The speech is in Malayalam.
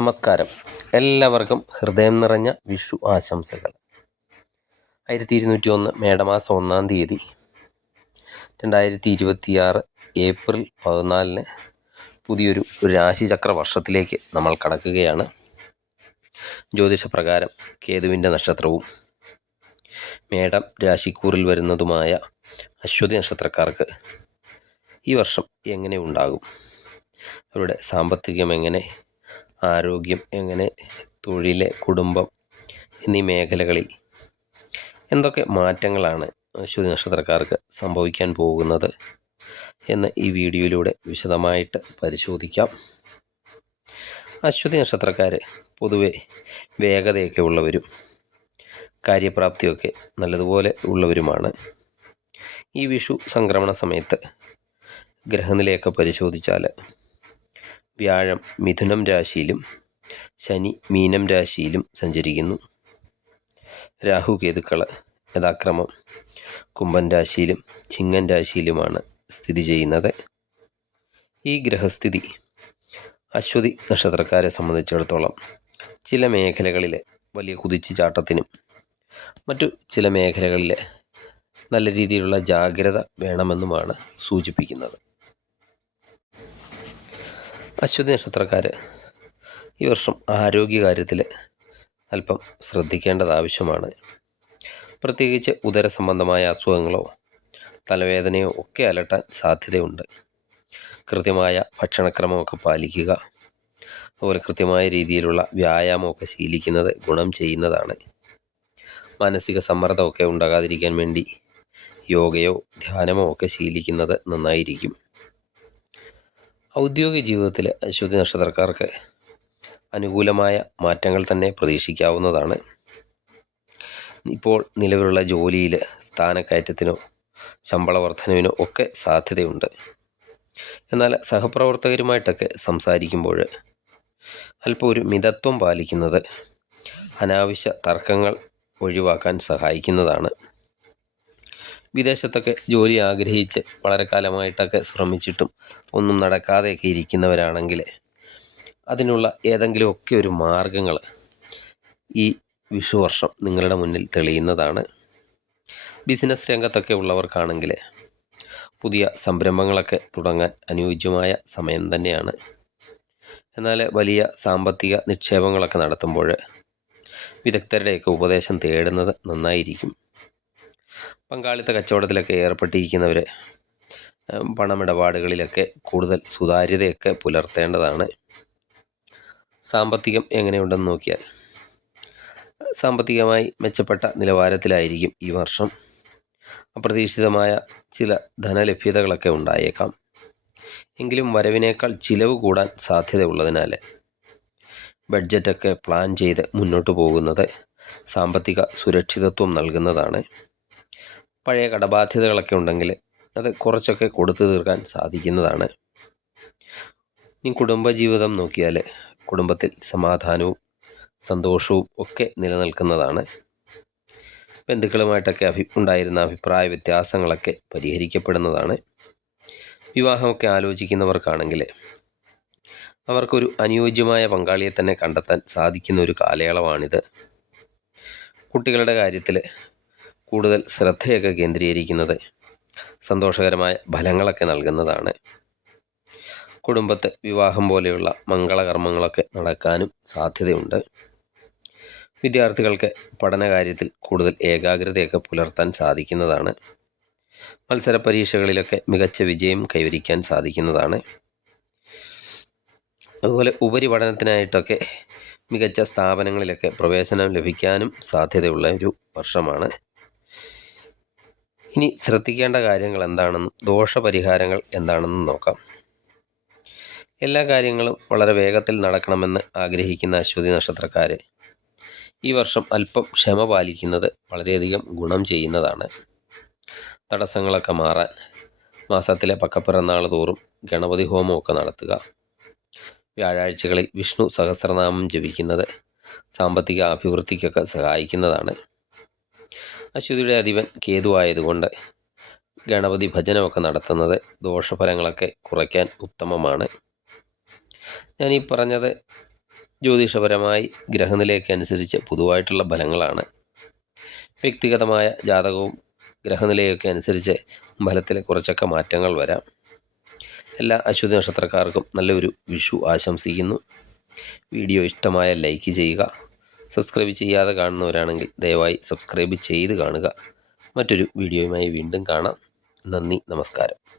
നമസ്കാരം. എല്ലാവർക്കും ഹൃദയം നിറഞ്ഞ വിഷു ആശംസകൾ. 1201 മേടമാസം 1-ാം തീയതി 2026 ഏപ്രിൽ 14 പുതിയൊരു രാശിചക്ര വർഷത്തിലേക്ക് നമ്മൾ കടക്കുകയാണ്. ജ്യോതിഷപ്രകാരം കേതുവിൻ്റെ നക്ഷത്രവും മേടം രാശിക്കൂറിൽ വരുന്നതുമായ അശ്വതി നക്ഷത്രക്കാർക്ക് ഈ വർഷം എങ്ങനെ ഉണ്ടാകും, അവരുടെ സാമ്പത്തികം എങ്ങനെ, ആരോഗ്യം എങ്ങനെ, തൊഴിൽ, കുടുംബം എന്നീ മേഖലകളിൽ എന്തൊക്കെ മാറ്റങ്ങളാണ് അശ്വതി നക്ഷത്രക്കാർക്ക് സംഭവിക്കാൻ പോകുന്നത് എന്ന് ഈ വീഡിയോയിലൂടെ വിശദമായിട്ട് പരിശോധിക്കാം. അശ്വതി നക്ഷത്രക്കാർ പൊതുവെ വേഗതയൊക്കെ ഉള്ളവരും കാര്യപ്രാപ്തിയൊക്കെ നല്ലതുപോലെ ഉള്ളവരുമാണ്. ഈ വിഷു സംക്രമണ സമയത്ത് ഗ്രഹനിലയൊക്കെ പരിശോധിച്ചാൽ വ്യാഴം മിഥുനം രാശിയിലും ശനി മീനം രാശിയിലും സഞ്ചരിക്കുന്നു. രാഹു കേതുക്കൾ യഥാക്രമം കുംഭൻ രാശിയിലും ചിങ്ങൻ രാശിയിലുമാണ് സ്ഥിതി ചെയ്യുന്നത്. ഈ ഗ്രഹസ്ഥിതി അശ്വതി നക്ഷത്രക്കാരെ സംബന്ധിച്ചിടത്തോളം ചില മേഖലകളിൽ വലിയ കുതിച്ചുചാട്ടത്തിനും മറ്റു ചില മേഖലകളിൽ നല്ല രീതിയിലുള്ള ജാഗ്രത വേണമെന്നുമാണ് സൂചിപ്പിക്കുന്നത്. അശ്വതി നക്ഷത്രക്കാർ ഈ വർഷം ആരോഗ്യകാര്യത്തിൽ അല്പം ശ്രദ്ധിക്കേണ്ടത് ആവശ്യമാണ്. പ്രത്യേകിച്ച് ഉദര സംബന്ധമായ അസുഖങ്ങളോ തലവേദനയോ ഒക്കെ അലട്ടാൻ സാധ്യതയുണ്ട്. കൃത്യമായ ഭക്ഷണക്രമമൊക്കെ പാലിക്കുക, അതുപോലെ കൃത്യമായ രീതിയിലുള്ള വ്യായാമമൊക്കെ ശീലിക്കുന്നത് ഗുണം ചെയ്യുന്നതാണ്. മാനസിക സമ്മർദ്ദമൊക്കെ ഉണ്ടാകാതിരിക്കാൻ വേണ്ടി യോഗയോ ധ്യാനമോ ഒക്കെ ശീലിക്കുന്നത് നന്നായിരിക്കും. ഔദ്യോഗിക ജീവിതത്തിൽ അശ്വതി നക്ഷത്രക്കാർക്ക് അനുകൂലമായ മാറ്റങ്ങൾ തന്നെ പ്രതീക്ഷിക്കാവുന്നതാണ്. ഇപ്പോൾ നിലവിലുള്ള ജോലിയിൽ സ്ഥാനക്കയറ്റത്തിനോ ശമ്പള വർധനവിനോ ഒക്കെ സാധ്യതയുണ്ട്. എന്നാൽ സഹപ്രവർത്തകരുമായിട്ടൊക്കെ സംസാരിക്കുമ്പോൾ അല്പം ഒരു മിതത്വം പാലിക്കുന്നത് അനാവശ്യ തർക്കങ്ങൾ ഒഴിവാക്കാൻ സഹായിക്കുന്നതാണ്. വിദേശത്തൊക്കെ ജോലി ആഗ്രഹിച്ച് വളരെ കാലമായിട്ടൊക്കെ ശ്രമിച്ചിട്ടും ഒന്നും നടക്കാതെയൊക്കെ ഇരിക്കുന്നവരാണെങ്കിൽ അതിനുള്ള ഏതെങ്കിലുമൊക്കെ ഒരു മാർഗങ്ങൾ ഈ വിഷുവർഷം നിങ്ങളുടെ മുന്നിൽ തെളിയുന്നതാണ്. ബിസിനസ് രംഗത്തൊക്കെ ഉള്ളവർക്കാണെങ്കിൽ പുതിയ സംരംഭങ്ങളൊക്കെ തുടങ്ങാൻ അനുയോജ്യമായ സമയം തന്നെയാണ്. എന്നാൽ വലിയ സാമ്പത്തിക നിക്ഷേപങ്ങളൊക്കെ നടത്തുമ്പോൾ വിദഗ്ധരുടെയൊക്കെ ഉപദേശം തേടുന്നത് നന്നായിരിക്കും. പങ്കാളിത്ത കച്ചവടത്തിലൊക്കെ ഏർപ്പെട്ടിരിക്കുന്നവർ പണമിടപാടുകളിലൊക്കെ കൂടുതൽ സുതാര്യതയൊക്കെ പുലർത്തേണ്ടതാണ്. സാമ്പത്തികം എങ്ങനെയുണ്ടെന്ന് നോക്കിയാൽ സാമ്പത്തികമായി മെച്ചപ്പെട്ട നിലവാരത്തിലായിരിക്കും ഈ വർഷം. അപ്രതീക്ഷിതമായ ചില ധനലഭ്യതകളൊക്കെ ഉണ്ടായേക്കാം. എങ്കിലും വരവിനേക്കാൾ ചിലവ് കൂടാൻ സാധ്യതയുള്ളതിനാൽ ബഡ്ജറ്റൊക്കെ പ്ലാൻ ചെയ്ത് മുന്നോട്ട് പോകുന്നത് സാമ്പത്തിക സുരക്ഷിതത്വം നൽകുന്നതാണ്. പഴയ കടബാധ്യതകളൊക്കെ ഉണ്ടെങ്കിൽ അത് കുറച്ചൊക്കെ കൊടുത്തു തീർക്കാൻ സാധിക്കുന്നതാണ്. ഇനി കുടുംബജീവിതം നോക്കിയാൽ കുടുംബത്തിൽ സമാധാനവും സന്തോഷവും ഒക്കെ നിലനിൽക്കുന്നതാണ്. ബന്ധുക്കളുമായിട്ടൊക്കെ ഉണ്ടായിരുന്ന അഭിപ്രായ വ്യത്യാസങ്ങളൊക്കെ പരിഹരിക്കപ്പെടുന്നതാണ്. വിവാഹമൊക്കെ ആലോചിക്കുന്നവർക്കാണെങ്കിൽ അവർക്കൊരു അനുയോജ്യമായ പങ്കാളിയെ തന്നെ കണ്ടെത്താൻ സാധിക്കുന്ന ഒരു കാലയളവാണിത്. കുട്ടികളുടെ കാര്യത്തിൽ കൂടുതൽ ശ്രദ്ധയൊക്കെ കേന്ദ്രീകരിക്കുന്നത് സന്തോഷകരമായ ഫലങ്ങളൊക്കെ നൽകുന്നതാണ്. കുടുംബത്ത് വിവാഹം പോലെയുള്ള മംഗളകർമ്മങ്ങളൊക്കെ നടക്കാനും സാധ്യതയുണ്ട്. വിദ്യാർത്ഥികൾക്ക് പഠനകാര്യത്തിൽ കൂടുതൽ ഏകാഗ്രതയൊക്കെ പുലർത്താൻ സാധിക്കുന്നതാണ്. മത്സര പരീക്ഷകളിലൊക്കെ മികച്ച വിജയം കൈവരിക്കാൻ സാധിക്കുന്നതാണ്. അതുപോലെ ഉപരിപഠനത്തിനായിട്ടൊക്കെ മികച്ച സ്ഥാപനങ്ങളിലൊക്കെ പ്രവേശനം ലഭിക്കാനും സാധ്യതയുള്ള ഒരു വർഷമാണ്. ഇനി ശ്രദ്ധിക്കേണ്ട കാര്യങ്ങൾ എന്താണെന്നും ദോഷപരിഹാരങ്ങൾ എന്താണെന്നും നോക്കാം. എല്ലാ കാര്യങ്ങളും വളരെ വേഗത്തിൽ നടക്കണമെന്ന് ആഗ്രഹിക്കുന്ന അശ്വതി നക്ഷത്രക്കാർ ഈ വർഷം അല്പം ക്ഷമ പാലിക്കുന്നത് വളരെയധികം ഗുണം ചെയ്യുന്നതാണ്. തടസ്സങ്ങളൊക്കെ മാറാൻ മാസത്തിലെ പക്കപ്പിറന്നാൾ തോറും ഗണപതി ഹോമമൊക്കെ നടത്തുക, വ്യാഴാഴ്ചകളിൽ വിഷ്ണു സഹസ്രനാമം ജപിക്കുന്നത് സാമ്പത്തിക അഭിവൃദ്ധിക്കൊക്കെ സഹായിക്കുന്നതാണ്. അശ്വതിയുടെ അധിപൻ കേതു ആയതുകൊണ്ട് ഗണപതി ഭജനമൊക്കെ നടത്തുന്നത് ദോഷഫലങ്ങളൊക്കെ കുറയ്ക്കാൻ ഉത്തമമാണ്. ഞാനീ പറഞ്ഞത് ജ്യോതിഷപരമായി ഗ്രഹനിലയൊക്കെ അനുസരിച്ച് പൊതുവായിട്ടുള്ള ഫലങ്ങളാണ്. വ്യക്തിഗതമായ ജാതകവും ഗ്രഹനിലയൊക്കെ അനുസരിച്ച് ഫലത്തിൽ കുറച്ചൊക്കെ മാറ്റങ്ങൾ വരാം. എല്ലാ അശ്വതി നക്ഷത്രക്കാർക്കും നല്ലൊരു വിഷു ആശംസിക്കുന്നു. വീഡിയോ ഇഷ്ടമായ ലൈക്ക് ചെയ്യുക. സബ്സ്ക്രൈബ് ചെയ്യാതെ കാണുന്നവരാണെങ്കിൽ ദയവായി സബ്സ്ക്രൈബ് ചെയ്ത് കാണുക. മറ്റൊരു വീഡിയോയുമായി വീണ്ടും കാണാം. നന്ദി, നമസ്കാരം.